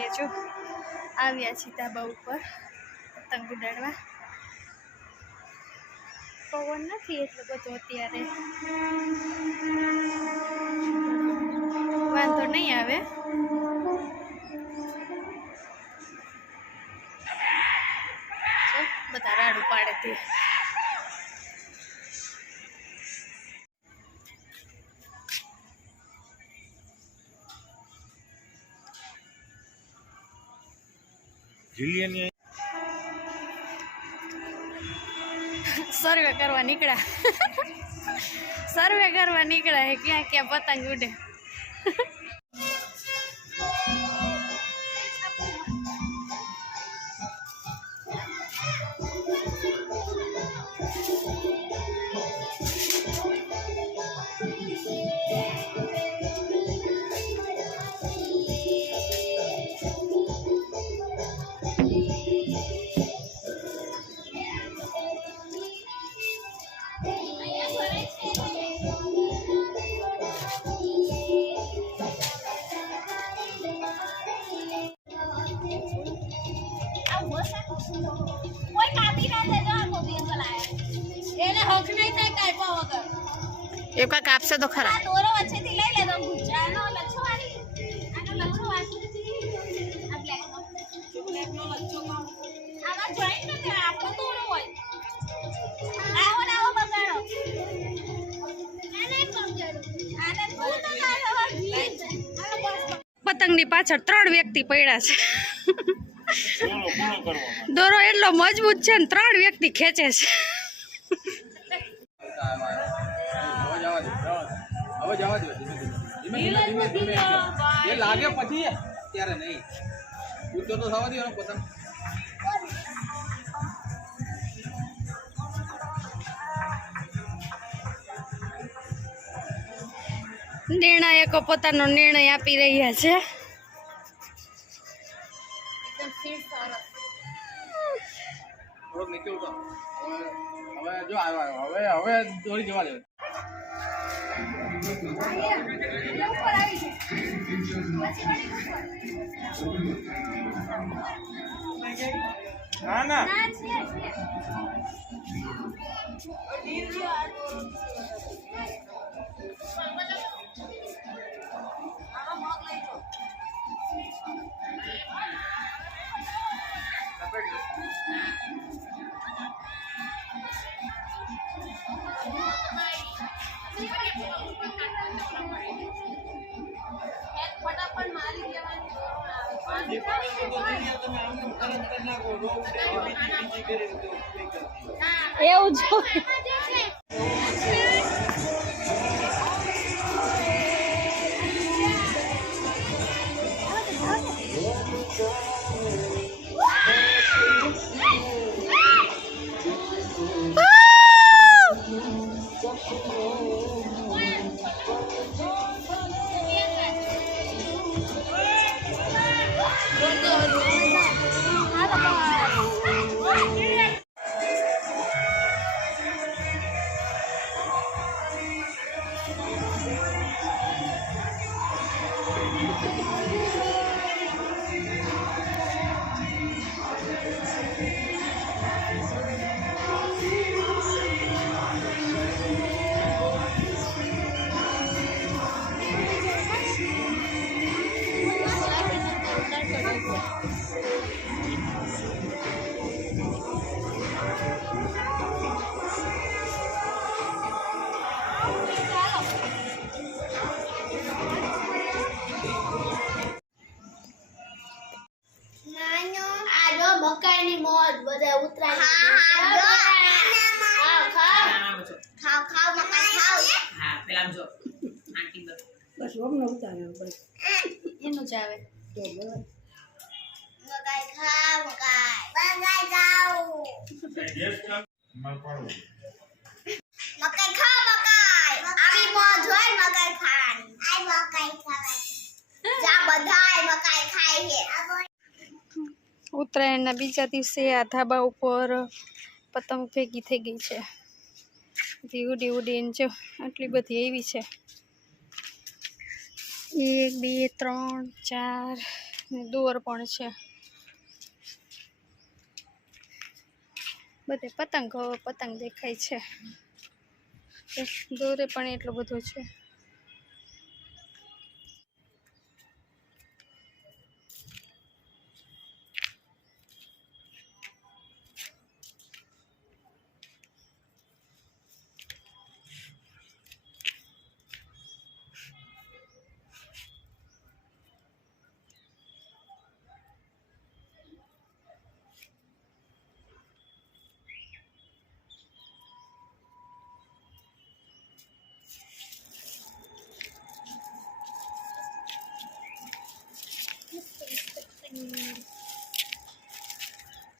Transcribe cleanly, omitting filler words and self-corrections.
છીએ જો આવ્યા છીએ ધાબા ઉપર પતંગ ઉડાડવા। પવન નથી એટલો બધો અત્યારે, વાંધો નહીં આવે। બધા રાડું પાડે તે સર્વે કરવા નીકળ્યા સર્વે કરવા નીકળ્યા ક્યાં ક્યાં પતંગ ઉડે। एक कापसे तो खरा दोरो अच्छे थी ले ले दो आनो लच्छो वाली आनो लच्छो वाली आ ब्लैक नो लच्छो का आना जॉइंट कर दे आपको दोरो होय आओ ना वो बगाड़ो ना नहीं बगाड़ो आने तू तो गाड़ो पतंग ની પાછળ ત્રણ વ્યક્તિ પડ્યા છે। દોરો એટલો મજબૂત છે ને ત્રણ વ્યક્તિ ખેંચે છે। ये लागे पची है त्यारे नहीं ऊंचो तो थवा दियो पतंग નિર્ણાયકો પોતાનો નિર્ણય આપી રહ્યા છે। થોડોક નીચે ઉતરો હવે જો આવ્યો હવે દોડી જવા દે। ना એવું જો મકાઈની મોજ બધા ઉતરાય ખાવ ખાવ મકાઈ ખાવ હા પેલા જો આંટી બસ ઓમનો ઉતારે બસ એનું જ આવે તો મકાઈ ખાવ મકાઈ ખાવ મકાઈ ખાવ મકાઈ આવી મોજ હોય મકાઈ ખાવાની આઈ મકાઈ ખાવાની જા બધાય મકાઈ ખાય છે। ઉત્તરાયણના બીજા દિવસે આ ધાબા ઉપર પતંગ ભેગી થઈ ગઈ છે। ઉડી ઉડીને જો આટલી બધી એવી છે। 1 2 3 4 દોર પણ છે, બધે પતંગ દેખાય છે, દોરે પણ એટલો બધો છે.